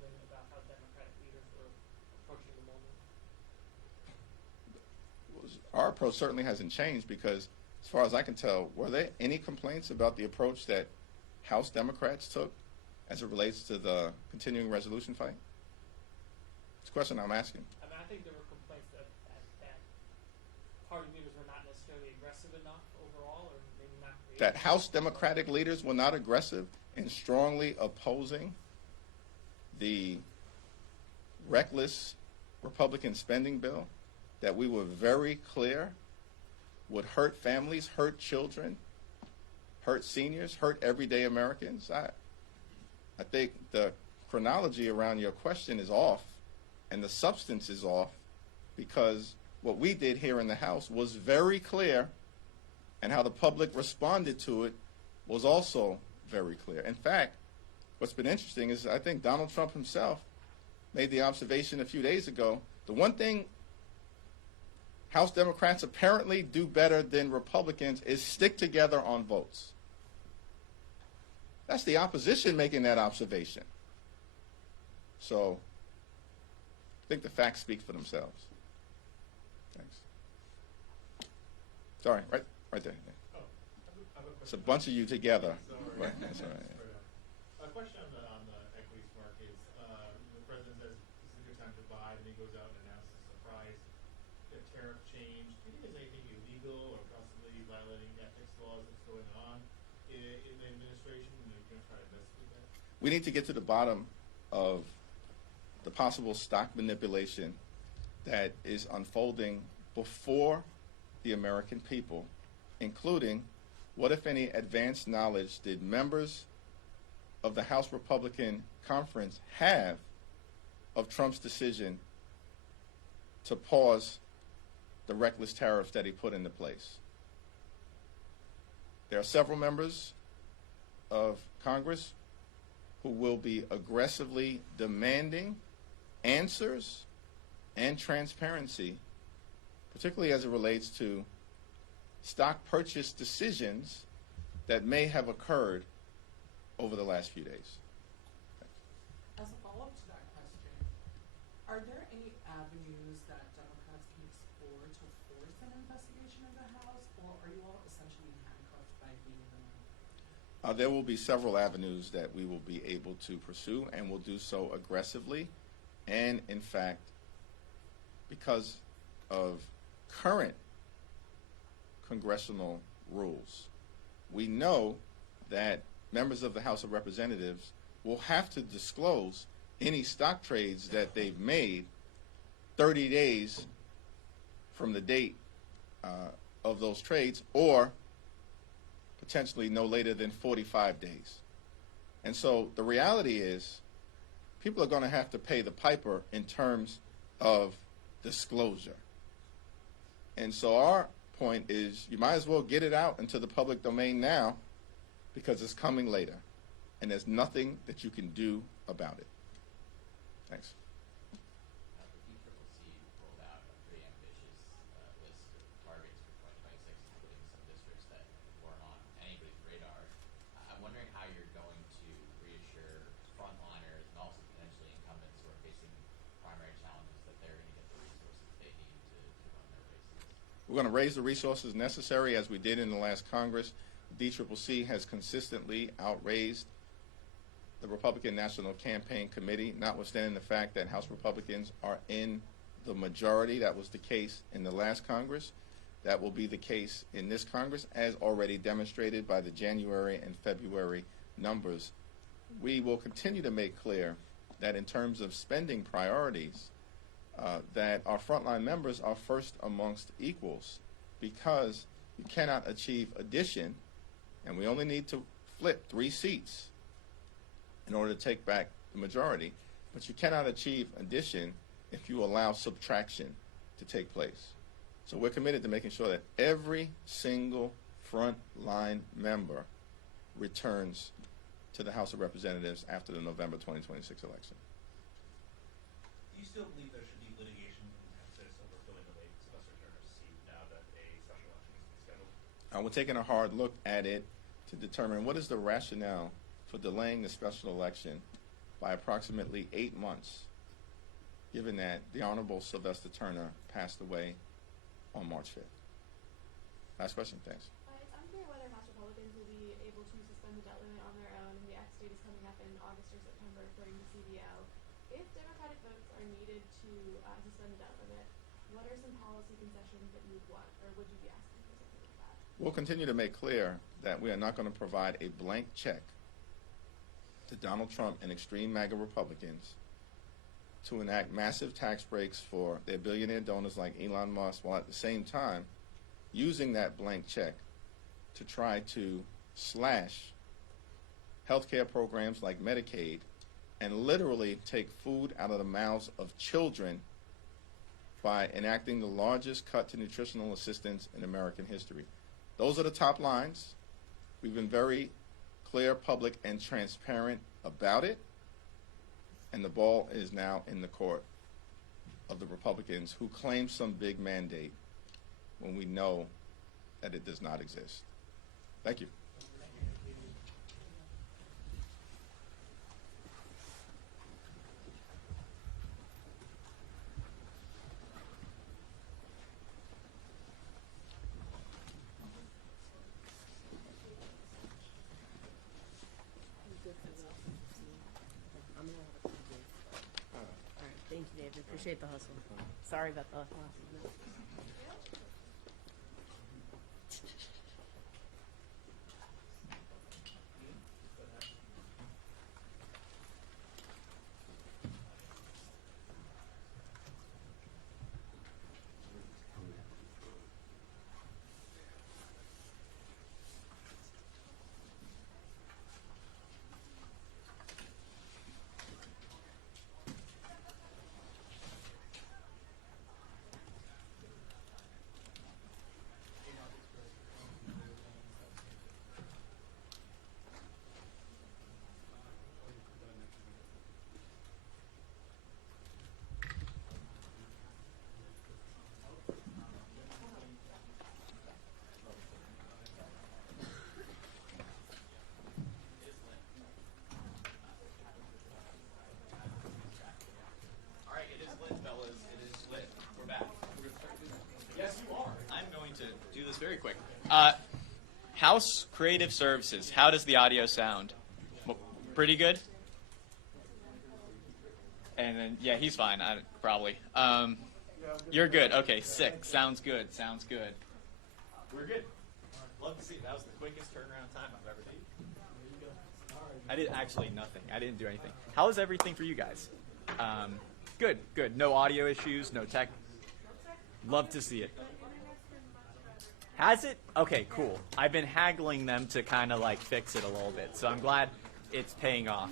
building about how Democratic leaders were approaching the moment? Our approach certainly hasn't changed because, as far as I can tell, were there any complaints about the approach that House Democrats took as it relates to the continuing resolution fight? It's a question I'm asking. I mean, I think there were complaints that party leaders were not necessarily aggressive enough overall, or maybe not creative. That House Democratic leaders were not aggressive in strongly opposing the reckless Republican spending bill that we were very clear would hurt families, hurt children, hurt seniors, hurt everyday Americans. I think the chronology around your question is off and the substance is off, because what we did here in the House was very clear, and how the public responded to it was also very clear. In fact, what's been interesting is I think Donald Trump himself made the observation a few days ago, the one thing House Democrats apparently do better than Republicans is stick together on votes. That's the opposition making that observation. So I think the facts speak for themselves. Thanks. Sorry, right there. Oh, I have a It's a question. bunch of you together. Sorry. Right, that's all right. A question on the equities markets. The president says this is a good time to buy, and he goes out and announces a surprise tariff change. Do you think there's anything illegal or possibly violating ethics laws that's going on in the administration, and they're going to try to investigate that? We need to get to the bottom of the possible stock manipulation that is unfolding before the American people, including what, if any, advanced knowledge did members of the House Republican Conference have of Trump's decision to pause the reckless tariffs that he put into place. There are several members of Congress who will be aggressively demanding answers and transparency, particularly as it relates to stock purchase decisions that may have occurred over the last few days. As a follow-up to that question, are there any avenues that Democrats can explore to force an investigation of the House, or are you all essentially handcuffed by being in the minority? There will be several avenues that we will be able to pursue, and will do so aggressively. And in fact, because of current congressional rules, we know that members of the House of Representatives will have to disclose any stock trades that they've made 30 days from the date of those trades, or potentially no later than 45 days. And so the reality is people are going to have to pay the piper in terms of disclosure. And so our point is you might as well get it out into the public domain now, because it's coming later, and there's nothing that you can do about it. Thanks. The DCCC rolled out a pretty ambitious list of targets for 2026, including some districts that weren't on anybody's radar. I'm wondering how you're going to reassure frontliners and also potentially incumbents who are facing primary challenges that they're going to get the resources they need to run their races. We're going to raise the resources necessary, as we did in the last Congress. DCCC has consistently outraised the Republican National Campaign Committee, notwithstanding the fact that House Republicans are in the majority. That was the case in the last Congress. That will be the case in this Congress, as already demonstrated by the January and February numbers. We will continue to make clear that in terms of spending priorities, that our frontline members are first amongst equals, because you cannot achieve addition, and we only need to flip 3 seats in order to take back the majority, but you cannot achieve addition if you allow subtraction to take place. So we're committed to making sure that every single frontline member returns to the House of Representatives after the November 2026 election. Do you still believe there should be litigation contentious over filling the late Sylvester Turner's seat now that a special election has been scheduled? We're taking a hard look at it to determine what is the rationale for delaying the special election by approximately 8 months, given that the Honorable Sylvester Turner passed away on March 5th. Last question, thanks. It's unclear whether House Republicans will be able to suspend the debt limit on their own. The X date is coming up in August or September, according to CBO. If Democratic votes are needed to suspend the debt limit, what are some policy concessions that you would want, or would you be asking for something like that? We'll continue to make clear that we are not going to provide a blank check to Donald Trump and extreme MAGA Republicans to enact massive tax breaks for their billionaire donors like Elon Musk, while at the same time using that blank check to try to slash healthcare programs like Medicaid and literally take food out of the mouths of children by enacting the largest cut to nutritional assistance in American history. Those are the top lines. We've been very clear, public, and transparent about it, and the ball is now in the court of the Republicans who claim some big mandate when we know that it does not exist. Thank you. All right, thank you, David. Appreciate the hustle. Sorry about the last minute. All right, it is lit, fellas. It is lit. We're back. Yes, you are. I'm going to do this very quick. House Creative Services. How does the audio sound? Pretty good? And then, yeah, he's fine, probably. You're good. Okay, sick. Sounds good. Sounds good. We're good. Love to see it. That was the quickest turnaround time I've ever seen. I did actually nothing. I didn't do anything. How is everything for you guys? Good, good. No audio issues, no tech. Love to see it. Has it? Okay, cool. I've been haggling them to kind of like fix it a little bit, so I'm glad it's paying off.